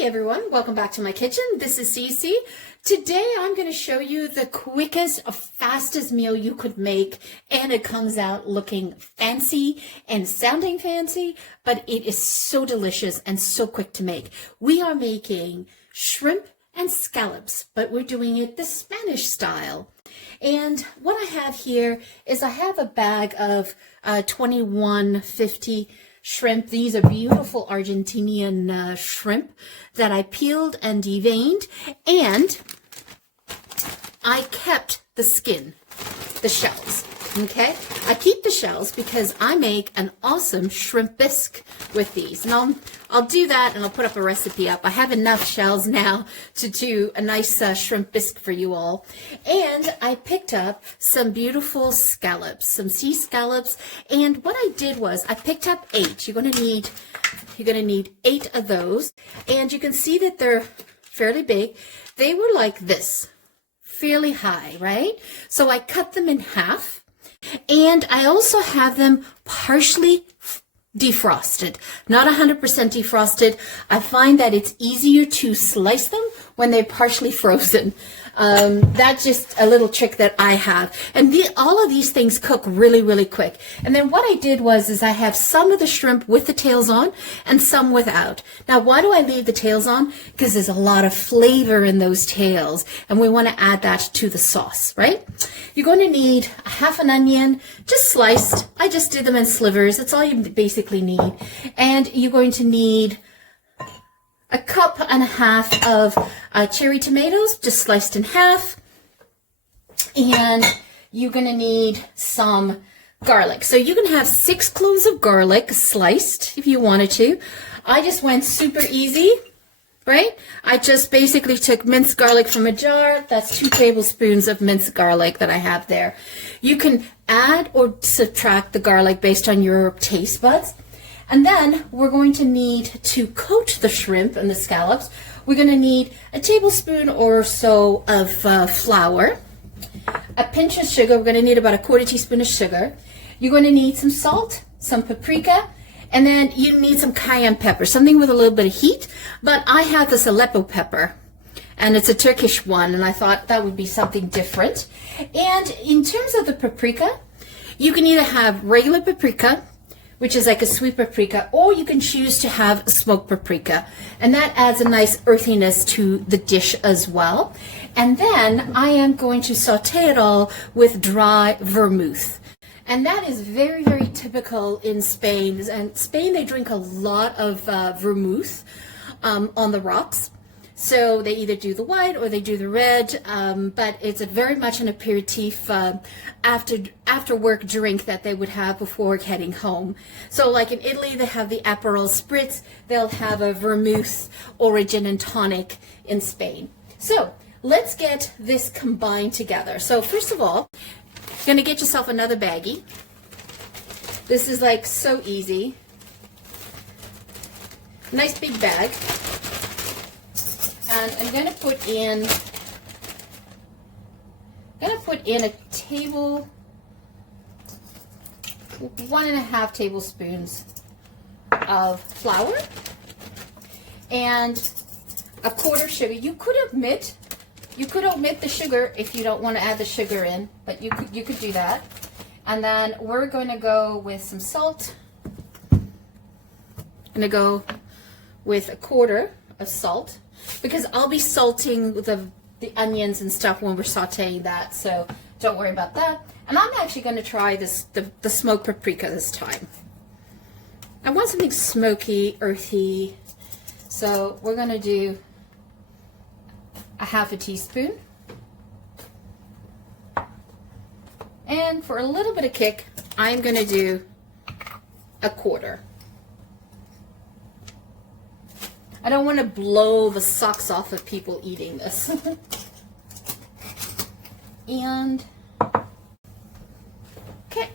Hi everyone, welcome back to my kitchen. This is Cece. Today I'm going to show you the quickest, fastest meal you could make, and it comes out looking fancy and sounding fancy, but it is so delicious and so quick to make. We are making shrimp and scallops, but we're doing it the Spanish style. And what I have here is I have a bag of 2150 shrimp. These are beautiful Argentinian shrimp that I peeled and deveined, and I kept the skin, the shells. Okay, I keep the shells because I make an awesome shrimp bisque with these, and I'll do that, and I'll put up a recipe up. I have enough shells now to do a nice shrimp bisque for you all. And I picked up some beautiful scallops, some sea scallops, and what I did was I picked up 8. You're gonna need 8 of those, and you can see that they're fairly big. They were like this, fairly high, right? So I cut them in half. And I also have them partially defrosted, not 100% defrosted. I find that it's easier to slice them when they're partially frozen. That's just a little trick that I have. And all of these things cook really, really quick. And then what I did was I have some of the shrimp with the tails on and some without. Now, why do I leave the tails on? Because there's a lot of flavor in those tails, and we want to add that to the sauce, right? You're going to need half an onion, just sliced. I just did them in slivers. That's all you basically need. And you're going to need a cup and a half of cherry tomatoes, just sliced in half. And you're going to need some garlic. So you can have 6 cloves of garlic sliced if you wanted to. I just went super easy, right? I just basically took minced garlic from a jar. That's 2 tablespoons of minced garlic that I have there. You can add or subtract the garlic based on your taste buds. And then we're going to need to coat the shrimp and the scallops. We're going to need a tablespoon or so of flour, a pinch of sugar. We're going to need about a 1/4 teaspoon of sugar. You're going to need some salt, some paprika, and then you need some cayenne pepper, something with a little bit of heat. But I have this Aleppo pepper, and it's a Turkish one, and I thought that would be something different. And in terms of the paprika, you can either have regular paprika, which is like a sweet paprika, or you can choose to have smoked paprika. And that adds a nice earthiness to the dish as well. And then I am going to saute it all with dry vermouth. And that is very, very typical in Spain. And Spain, they drink a lot of vermouth on the rocks. So they either do the white or they do the red, but it's very much an aperitif after work drink that they would have before heading home. So like in Italy, they have the Aperol Spritz. They'll have a vermouth or a gin and tonic in Spain. So let's get this combined together. So first of all, you're going to get yourself another baggie. This is like so easy. Nice big bag. And I'm going to put in a 1.5 tablespoons of flour and a 1/4 sugar. You could omit the sugar if you don't want to add the sugar in, but you could do that. And then we're going to go with some salt. I'm going to go with a 1/4 of salt, because I'll be salting the onions and stuff when we're sauteing that, so don't worry about that. And I'm actually going to try the smoked paprika this time. I want something smoky, earthy, so we're going to do a 1/2 teaspoon. And for a little bit of kick, I'm going to do a 1/4. I don't want to blow the socks off of people eating this. And, okay.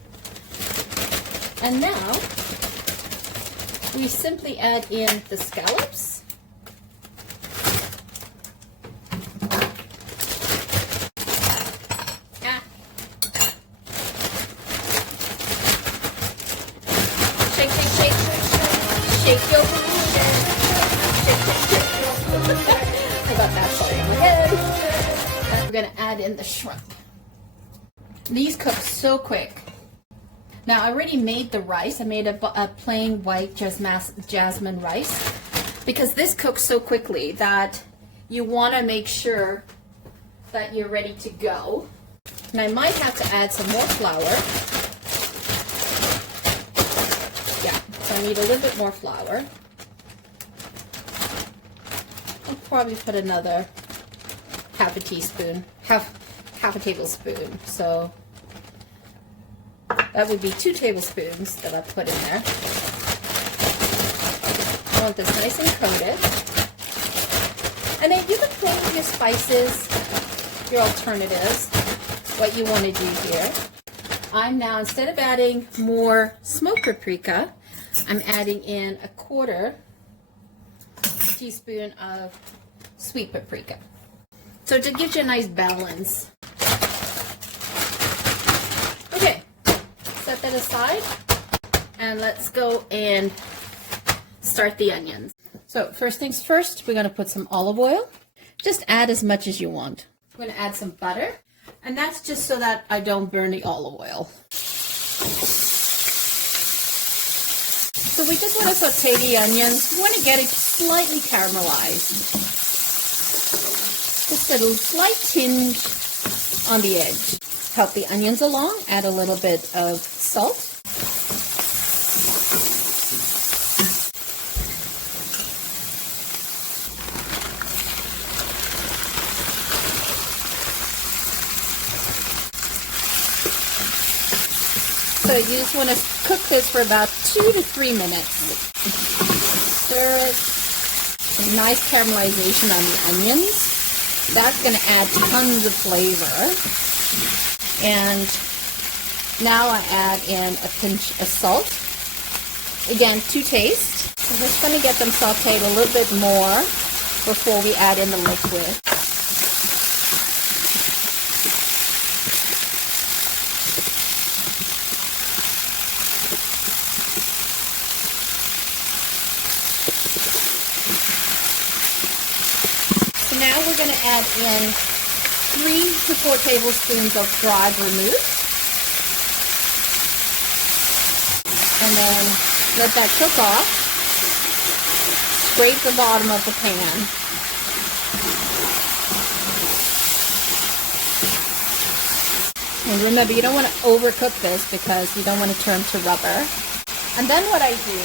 And now, we simply add in the scallops. Shake, shake, shake, shake, shake. Shake your food. Shake, shake, shake. going to add in the shrimp. These cook so quick. Now I already made the rice. I made a plain white jasmine rice because this cooks so quickly that you want to make sure that you're ready to go. And I might have to add some more flour. Yeah, so I need a little bit more flour. I'll probably put another half a teaspoon, half a tablespoon. So that would be 2 tablespoons that I put in there. I want this nice and coated. And then you can play with your spices, your alternatives, what you want to do here. I'm now, instead of adding more smoked paprika, I'm adding in a 1/4 teaspoon of sweet paprika. So it gives you a nice balance. Okay, set that aside and let's go and start the onions. So first things first, we're going to put some olive oil. Just add as much as you want. I'm going to add some butter, and that's just so that I don't burn the olive oil. So we just want to saute the onions. We want to get it slightly caramelized. Just a slight tinge on the edge. Help the onions along. Add a little bit of salt. So you just want to cook this for about 2 to 3 minutes. Stir it. Some nice caramelization on the onions. That's going to add tons of flavor. And now I add in a pinch of salt. Again, to taste. I'm just going to get them sauteed a little bit more before we add in the liquid. Now we're going to add in 3 to 4 tablespoons of dried vermouth. And then let that cook off. Scrape the bottom of the pan. And remember, you don't want to overcook this because you don't want to turn to rubber. And then what I do,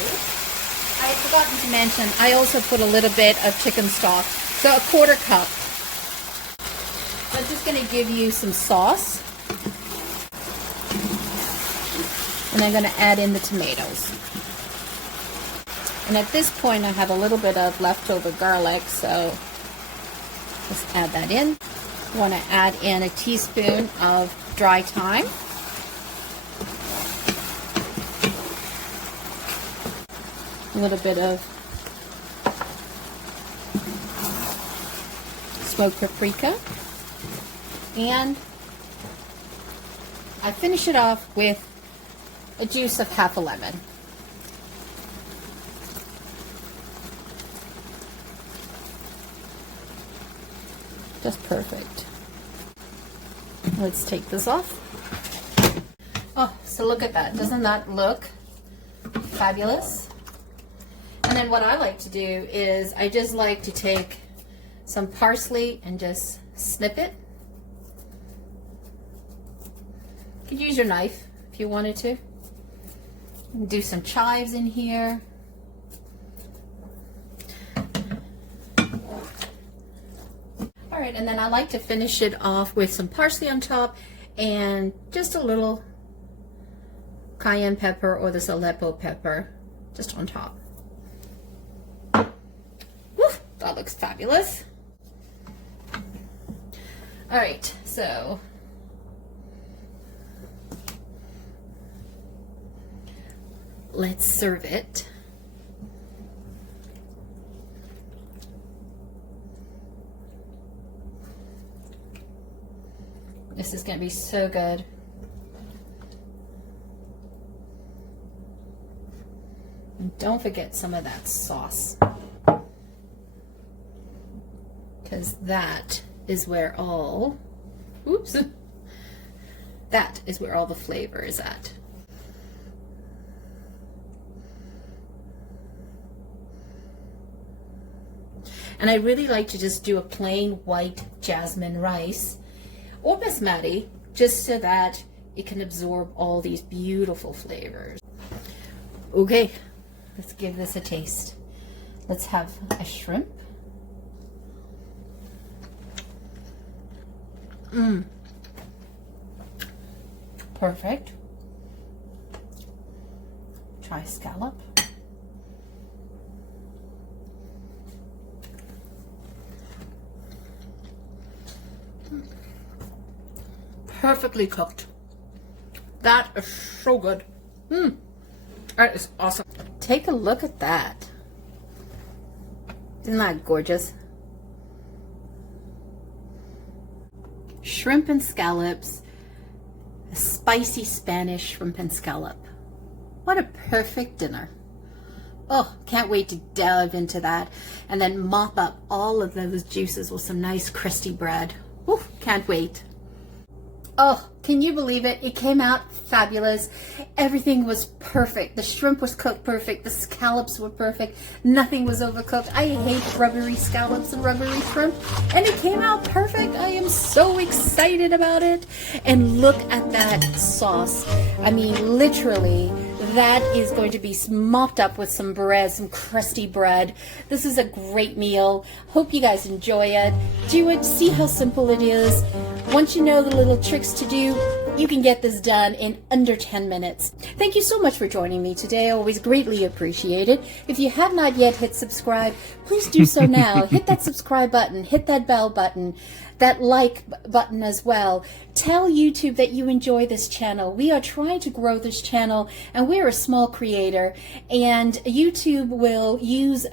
I had forgotten to mention, I also put a little bit of chicken stock. So a 1/4 cup. I'm just going to give you some sauce. And I'm going to add in the tomatoes. And at this point I have a little bit of leftover garlic, so just add that in. I want to add in a teaspoon of dry thyme. A little bit of smoked paprika, and I finish it off with a juice of half a lemon. Just perfect. Let's take this off. Oh, so look at that. Doesn't that look fabulous? And then what I like to do is I just like to take some parsley and just snip it. You could use your knife if you wanted to. Do some chives in here. All right, and then I like to finish it off with some parsley on top and just a little cayenne pepper or this Aleppo pepper just on top. Woo, that looks fabulous. All right, so let's serve it. This is going to be so good. And don't forget some of that sauce, because that is where all Oops. That is where all the flavor is at. And I really like to just do a plain white jasmine rice or basmati, just so that it can absorb all these beautiful flavors. Okay, let's give this a taste. Let's have a shrimp. Perfect. Try scallop. Perfectly cooked. That is so good. That is awesome. Take a look at that. Isn't that gorgeous? Shrimp and scallops. A spicy Spanish shrimp and scallop. What a perfect dinner. Oh, can't wait to delve into that and then mop up all of those juices with some nice crusty bread. Ooh, can't wait. Oh, can you believe it? It came out fabulous. Everything was perfect. The shrimp was cooked perfect. The scallops were perfect. Nothing was overcooked. I hate rubbery scallops and rubbery shrimp. And it came out perfect. I am so excited about it. And look at that sauce. I mean, literally, that is going to be mopped up with some bread, some crusty bread. This is a great meal. Hope you guys enjoy it. Do it. See how simple it is. Once you know the little tricks to do, you can get this done in under 10 minutes. Thank you so much for joining me today. I always greatly appreciate it. If you have not yet hit subscribe, please do so now. Hit that subscribe button, hit that bell button, that like button as well. Tell YouTube that you enjoy this channel. We are trying to grow this channel, and we're a small creator, and YouTube will use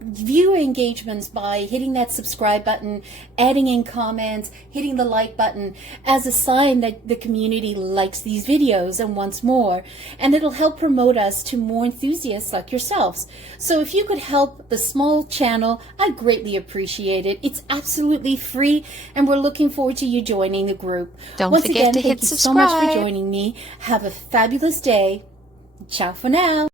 view engagements by hitting that subscribe button, adding in comments, hitting the like button as a sign that the community likes these videos and wants more, and it'll help promote us to more enthusiasts like yourselves. So if you could help the small channel, I'd greatly appreciate it. It's absolutely free, and we're looking forward to you joining the group. Don't forget to hit subscribe. Thank you so much for joining me. Have a fabulous day. Ciao for now.